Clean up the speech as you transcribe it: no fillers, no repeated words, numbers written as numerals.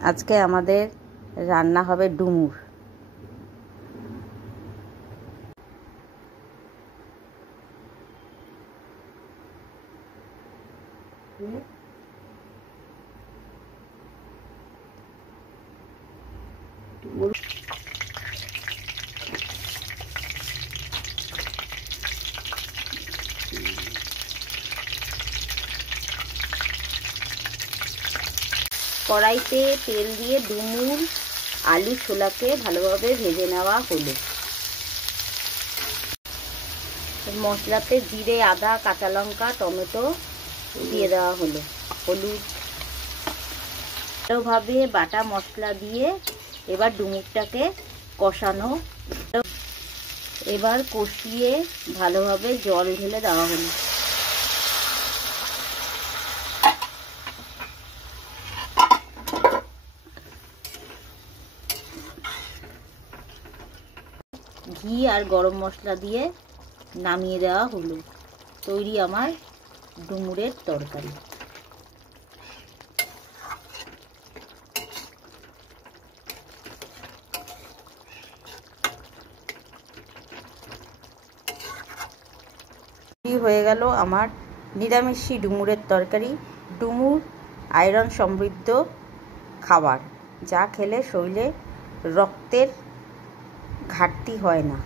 আজকে আমাদের রান্না হবে ডুমুর। কড়াইতে তেল দিয়ে ডুমুর আলু ছোলাকে ভালোভাবে ভেজে নেওয়া হলো। মশলাতে জিরে, আদা, কাঁচা লঙ্কা, টমেটো দিয়ে দেওয়া হলো। হলুদ, ভালোভাবে বাটা মশলা দিয়ে এবার ডুমুরটাকে কষানো। এবার কষিয়ে ভালোভাবে জল ঢেলে দেওয়া হলো। ঘি আর গরম মশলা দিয়ে নামিয়ে দেওয়া হলো। তৈরি আমার ডুমুরের তরকারি। হয়ে গেল আমার নিরামিষি ডুমুরের তরকারি। ডুমুর আয়রন সমৃদ্ধ খাবার, যা খেলে শরীরে রক্তের ঘাটতি হয় না।